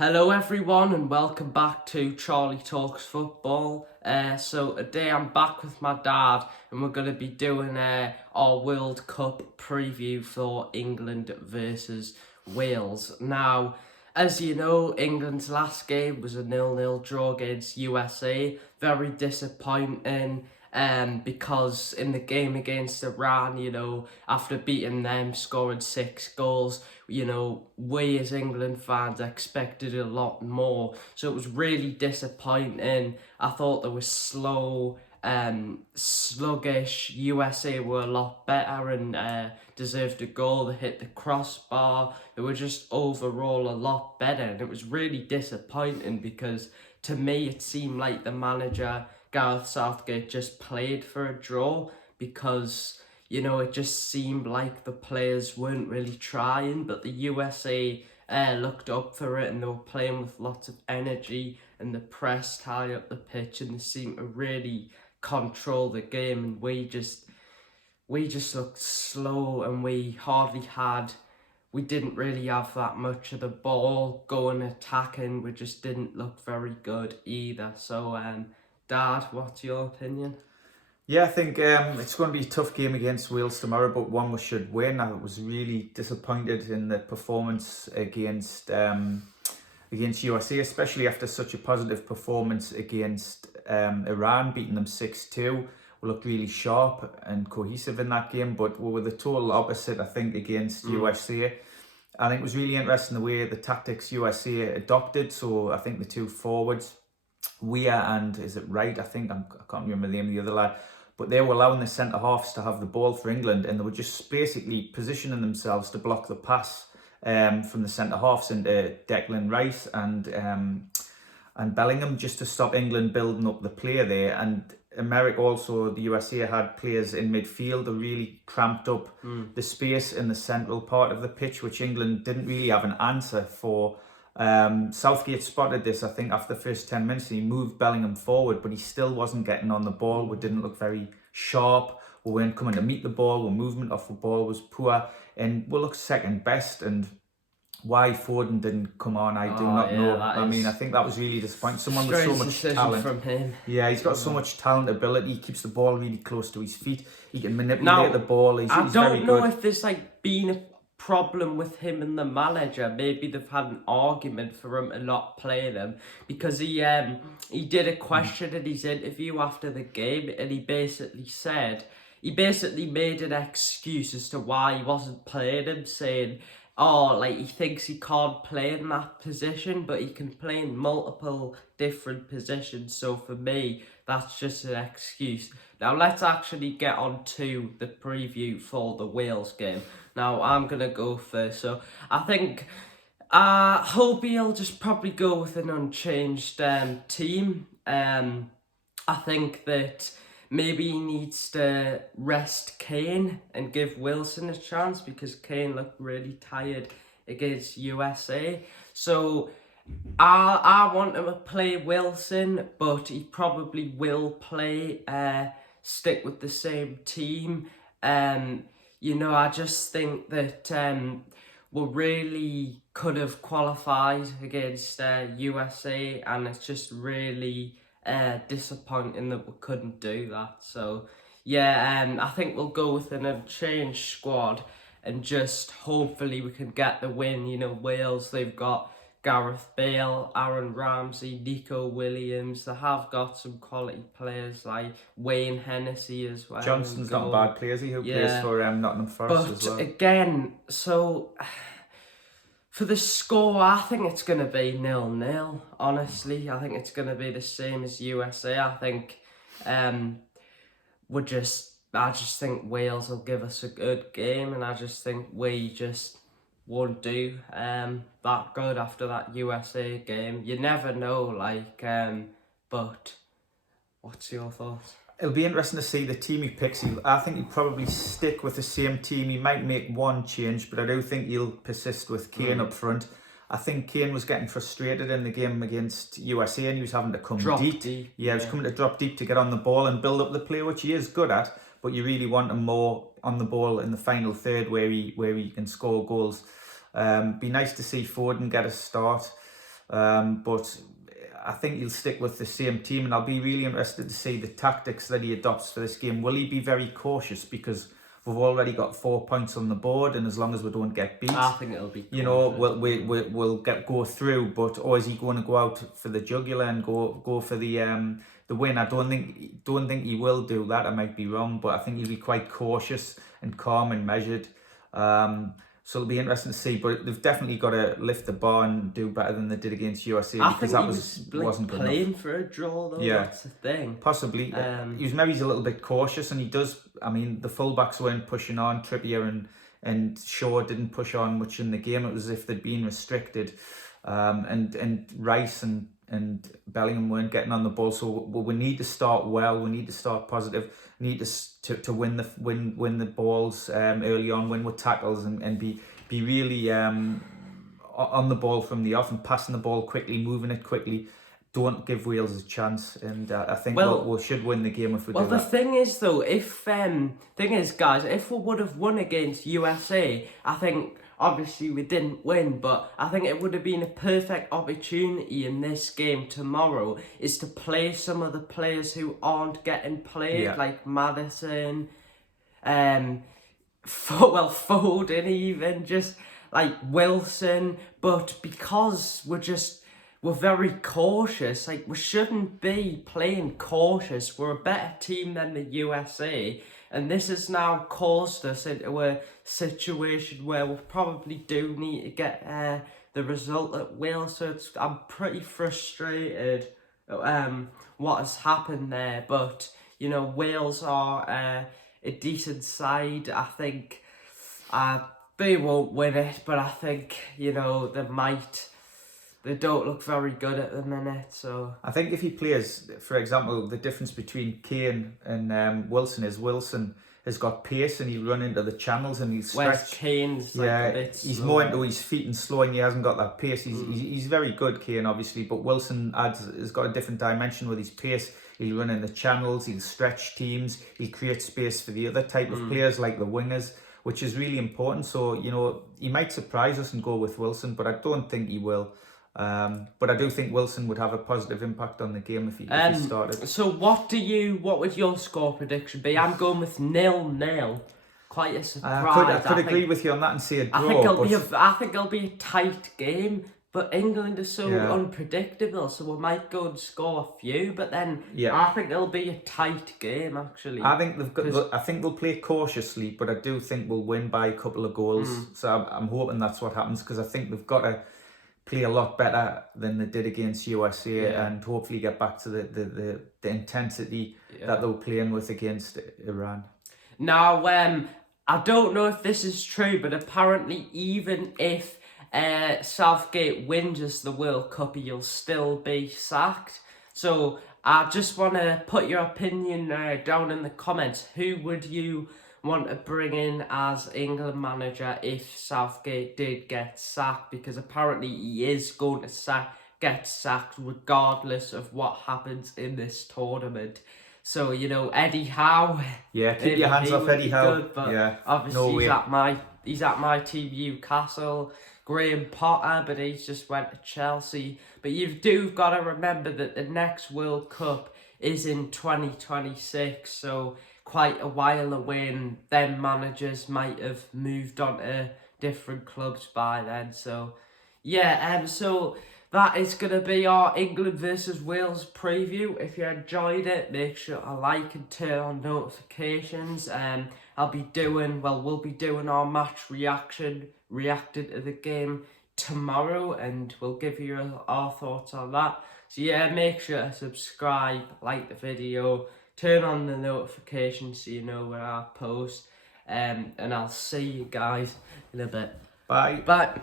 Hello everyone and welcome back to Charlie Talks Football. So today I'm back with my dad and we're going to be doing our World Cup preview for England versus Wales. Now, as you know, England's last game was a 0-0 draw against USA. Very disappointing. Because in the game against Iran, after beating them, scoring 6 goals, we as England fans expected a lot more. So it was really disappointing. I thought there was sluggish. USA were a lot better and deserved a goal. They hit the crossbar. They were just overall a lot better. And it was really disappointing because to me it seemed like the manager, Gareth Southgate, just played for a draw because, it just seemed like the players weren't really trying, but the USA looked up for it and they were playing with lots of energy and they pressed high up the pitch and they seemed to really control the game, and we just looked slow and we didn't really have that much of the ball going attacking. We just didn't look very good either. So Dad, what's your opinion? Yeah, I think it's going to be a tough game against Wales tomorrow, but one we should win. I was really disappointed in the performance against USA, especially after such a positive performance against Iran, beating them 6-2. We looked really sharp and cohesive in that game, but we were the total opposite, I think, against USA. I think it was really interesting the way the tactics USA adopted. So I think the two forwards, Weir and is it Wright? I can't remember the name of the other lad, but they were allowing the centre halves to have the ball for England, and they were just basically positioning themselves to block the pass from the centre halves into Declan Rice and Bellingham, just to stop England building up the play there. And America also, the USA had players in midfield that really cramped up the space in the central part of the pitch, which England didn't really have an answer for. Southgate spotted this, I think, after the first 10 minutes. He moved Bellingham forward, but he still wasn't getting on the ball. We didn't look very sharp. We weren't coming to meet the ball. Our movement off the ball was poor, and we looked second best. And why Foden didn't come on, I do not know. I think that was really disappointing. Someone with so much talent. From him. Yeah, he's got so much talent, ability. He keeps the ball really close to his feet. He can manipulate the ball. He's very good. I don't know if there's been a problem with him and the manager. Maybe they've had an argument for him to not play them, because he did a question in his interview after the game, and he basically made an excuse as to why he wasn't playing him, saying he thinks he can't play in that position, but he can play in multiple different positions. So for me, that's just an excuse. Now let's actually get on to the preview for the Wales game. Now I'm going to go first. So I think Hobie will just probably go with an unchanged team. I think that maybe he needs to rest Kane and give Wilson a chance, because Kane looked really tired against USA. So I want him to play Wilson, but he probably will stick with the same team. I just think that we really could have qualified against USA, and it's just really disappointing that we couldn't do that. So I think we'll go with an unchanged squad and just hopefully we can get the win. Wales, they've got Gareth Bale, Aaron Ramsey, Nico Williams. They have got some quality players like Wayne Hennessy as well. Johnson's not a bad player, is he? Who plays for Nottingham Forest as well. But again, so for the score, I think it's going to be 0-0, honestly. I think it's going to be the same as USA. I think I just think Wales will give us a good game, and I just think we just won't do that good after that USA game. You never know, but what's your thoughts? It'll be interesting to see the team he picks. I think he'll probably stick with the same team. He might make one change, but I do think he'll persist with Kane up front. I think Kane was getting frustrated in the game against USA, and he was having to come deep. Yeah, he was coming to drop deep to get on the ball and build up the play, which he is good at. But you really want him more on the ball in the final third, where he can score goals. Be nice to see Foden get a start. But I think he'll stick with the same team, and I'll be really interested to see the tactics that he adopts for this game. Will he be very cautious because we've already got 4 points on the board, and as long as we don't get beat, I think it'll be. you know, we'll go through. But or is he going to go out for the jugular and go for the win? I don't think he will do that. I might be wrong, but I think he'll be quite cautious and calm and measured. So it'll be interesting to see, but they've definitely got to lift the bar and do better than they did against USA because that wasn't good playing enough. for a draw though. Yeah. That's the thing. Possibly. He's a little bit cautious, and he does. I mean, the fullbacks weren't pushing on. Trippier and Shaw didn't push on much in the game. It was as if they'd been restricted, and Rice and Bellingham weren't getting on the ball. So we need to start well. We need to start positive. We need to win the balls early on, win with tackles, and be really on the ball from the off and passing the ball quickly, moving it quickly. Don't give Wales a chance, and I think we should win the game if we do that. Well, the thing is though, guys, if we would have won against USA, I think. Obviously, we didn't win, but I think it would have been a perfect opportunity in this game tomorrow is to play some of the players who aren't getting played, like Maddison, Foden even, just like Wilson. But because we're very cautious, like we shouldn't be playing cautious. We're a better team than the USA. And this has now caused us into a situation where we probably do need to get the result at Wales. So I'm pretty frustrated at what has happened there. But, you know, Wales are a decent side. I think they won't win it, but I think, you know, they might. They don't look very good at the minute, so... I think if he plays, for example, the difference between Kane and Wilson is Wilson has got pace and he'll run into the channels and he'll stretch. Whereas Kane's a bit he's slower. more into his feet and slow, and he hasn't got that pace. He's very good, Kane, obviously, but Wilson has got a different dimension with his pace. He'll run in the channels, he'll stretch teams, he'll create space for the other type of players like the wingers, which is really important. So, you know, he might surprise us and go with Wilson, but I don't think he will. But I do think Wilson would have a positive impact on the game if he started. So what would your score prediction be? I'm going with 0-0. Quite a surprise. I could agree with you on that and say a draw. I think it'll be a tight game, but England is so unpredictable, so we might go and score a few, but then I think it'll be a tight game actually. I think they'll play cautiously, but I do think we'll win by a couple of goals. So I'm hoping that's what happens, because I think they've got to play a lot better than they did against USA and hopefully get back to the intensity that they were playing with against Iran. Now, I don't know if this is true, but apparently even if Southgate wins us the World Cup, he'll still be sacked. So I just want to put your opinion down in the comments. Who would you want to bring in as England manager if Southgate did get sacked? Because apparently he is going to get sacked regardless of what happens in this tournament. So, you know, Eddie Howe. Yeah, keep your hands off Eddie Howe. Good, but obviously he's at my team Newcastle. Graham Potter, but he's just went to Chelsea. But you've got to remember that the next World Cup is in 2026, so quite a while away, and then managers might have moved on to different clubs by then. So yeah, so that is going to be our England versus Wales preview. If you enjoyed it, make sure to like and turn on notifications. We'll be doing our match reacting to the game tomorrow, and we'll give you our thoughts on that. So yeah, make sure to subscribe, like the video, turn on the notifications so you know when I post, and I'll see you guys in a bit. Bye. Bye.